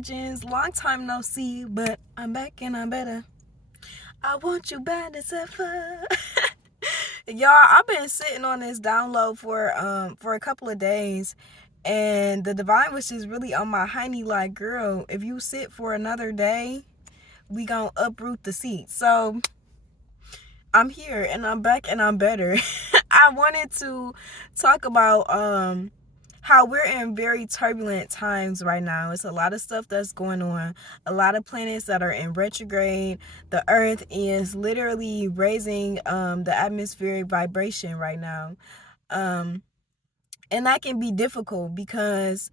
legends. Long time no see, but I'm back and I'm better. I want you bad as ever. Y'all, I've been sitting on this download for a couple of days, and the divine was just really on my hiney like, girl, if you sit for another day, we gonna uproot the seat. So I'm here and I'm back and I'm better. I wanted to talk about how we're in very turbulent times right now. It's a lot of stuff that's going on, a lot of planets that are in retrograde. The earth is literally raising the atmospheric vibration right now. Um and that can be difficult because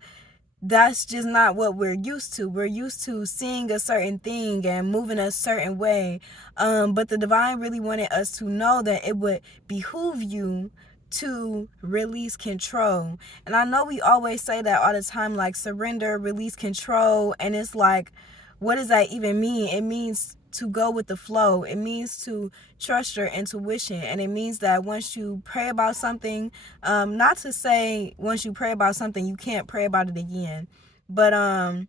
that's just not what we're used to. We're used to seeing a certain thing and moving a certain way. But the divine really wanted us to know that it would behoove you to release control. And I know we always say that all the time, like surrender, release control. And it's like, what does that even mean? It means to go with the flow. It means to trust your intuition. And it means that once you pray about something, not to say once you pray about something you can't pray about it again, but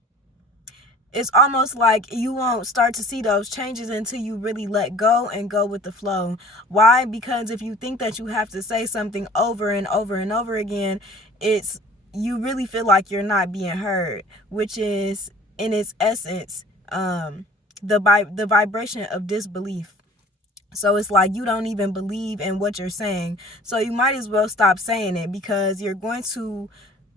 it's almost like you won't start to see those changes until you really let go and go with the flow. Why? Because if you think that you have to say something over and over and over again, it's you really feel like you're not being heard, which is in its essence the vibration of disbelief. So it's like you don't even believe in what you're saying. So you might as well stop saying it, because you're going to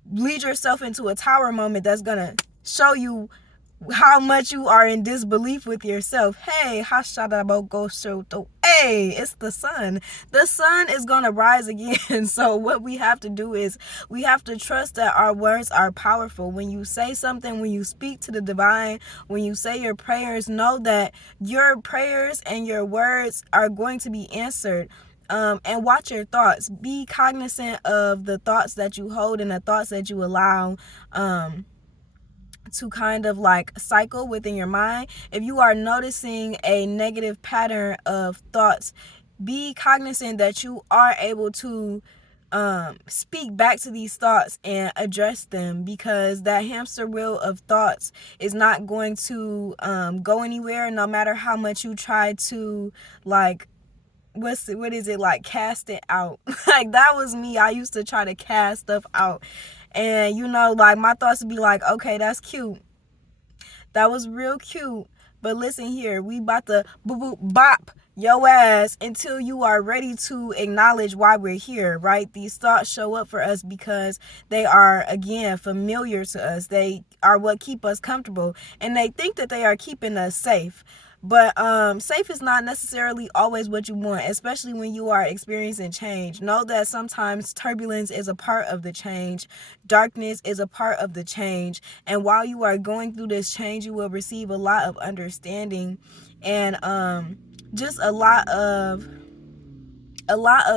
lead yourself into a tower moment that's going to show you how much you are in disbelief with yourself. Hey, Hashadabogosoto. Hey, it's the sun. The sun is going to rise again. So what we have to do is we have to trust that our words are powerful. When you say something, when you speak to the divine, when you say your prayers, know that your prayers and your words are going to be answered. And watch your thoughts. Be cognizant of the thoughts that you hold and the thoughts that you allow to kind of like cycle within your mind. If you are noticing a negative pattern of thoughts, be cognizant that you are able to speak back to these thoughts and address them, because that hamster wheel of thoughts is not going to go anywhere, no matter how much you try to like what is it, like cast it out. Like that was me. I used to try to cast stuff out, and like my thoughts would be like, okay, that's cute, that was real cute, but listen here, we about to boop boop bop your ass until you are ready to acknowledge why we're here, right? These thoughts show up for us because they are, again, familiar to us. They are what keep us comfortable, and they think that they are keeping us safe. But safe is not necessarily always what you want, especially when you are experiencing change. Know that sometimes turbulence is a part of the change. Darkness is a part of the change. And while you are going through this change, you will receive a lot of understanding and just a lot of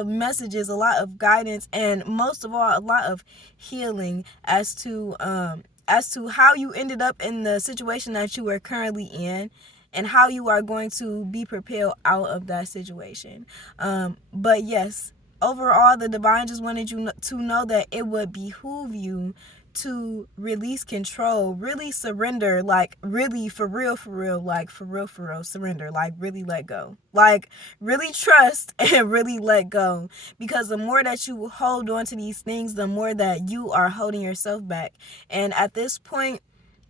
messages, a lot of guidance, and most of all, a lot of healing as to how you ended up in the situation that you are currently in, and how you are going to be propelled out of that situation. But yes, overall, the divine just wanted you to know that it would behoove you to release control, really surrender, like really for real, like for real, surrender, like really let go, like really trust and really let go. Because the more that you hold on to these things, the more that you are holding yourself back. And at this point,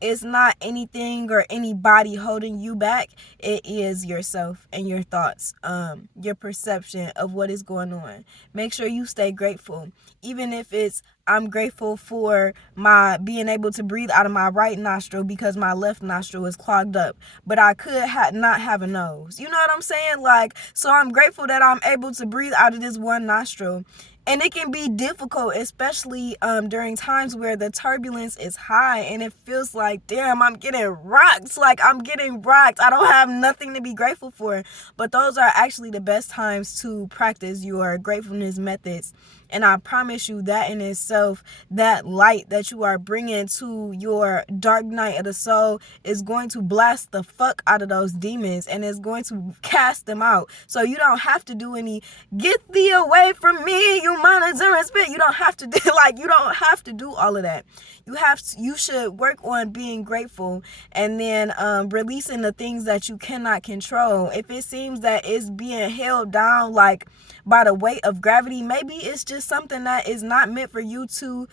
it's not anything or anybody holding you back. It is yourself and your thoughts, your perception of what is going on. Make sure you stay grateful. Even if it's, I'm grateful for my being able to breathe out of my right nostril because my left nostril is clogged up, but I could not have a nose. You know what I'm saying? Like, so I'm grateful that I'm able to breathe out of this one nostril. And it can be difficult, especially during times where the turbulence is high and it feels like, damn, I'm getting rocked. Like, I'm getting rocked. I don't have nothing to be grateful for. But those are actually the best times to practice your gratefulness methods. And I promise you that in itself, that light that you are bringing to your dark night of the soul is going to blast the fuck out of those demons and is going to cast them out. So you don't have to do any, get thee away from me, you you monitor and spit. You don't have to do you don't have to do all of that. You should work on being grateful, and then releasing the things that you cannot control. If it seems that it's being held down like by the weight of gravity, maybe it's just something that is not meant for you to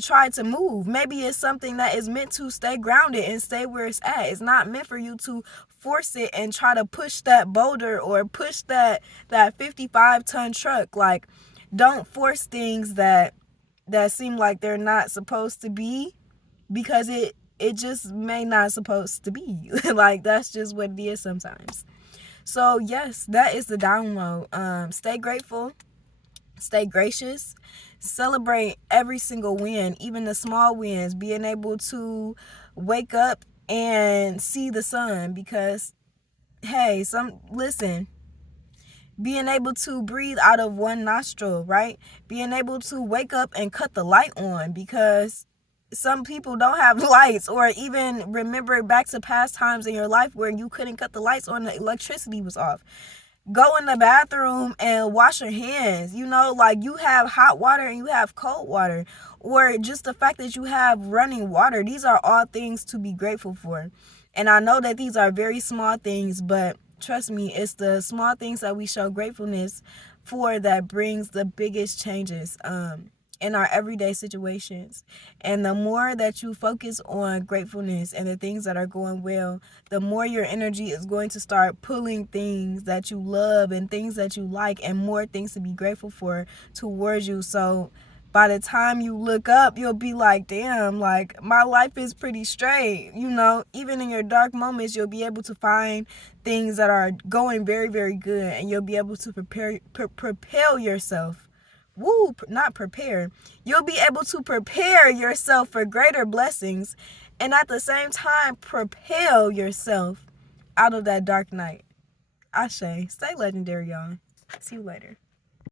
try to move. Maybe it's something that is meant to stay grounded and stay where it's at. It's not meant for you to force it and try to push that boulder or push that 55-ton truck. Like, don't force things that seem like they're not supposed to be, because it just may not supposed to be. Like, that's just what it is sometimes. So yes, that is the download. Stay grateful, stay gracious, celebrate every single win, even the small wins. Being able to wake up and see the sun, because hey, listen, being able to breathe out of one nostril, right? Being able to wake up and cut the light on, because some people don't have lights, or even remember back to past times in your life where you couldn't cut the lights on, the electricity was off. Go in the bathroom and wash your hands. Like, you have hot water and you have cold water, or just the fact that you have running water. These are all things to be grateful for. And I know that these are very small things, but trust me, it's the small things that we show gratefulness for that brings the biggest changes in our everyday situations. And the more that you focus on gratefulness and the things that are going well, the more your energy is going to start pulling things that you love and things that you like, and more things to be grateful for towards you. So by the time you look up, you'll be like, damn, like, my life is pretty straight. Even in your dark moments, you'll be able to find things that are going very, very good, and you'll be able to propel yourself. Not prepare. You'll be able to prepare yourself for greater blessings, and at the same time propel yourself out of that dark night. Ashe. Stay legendary, y'all. See you later.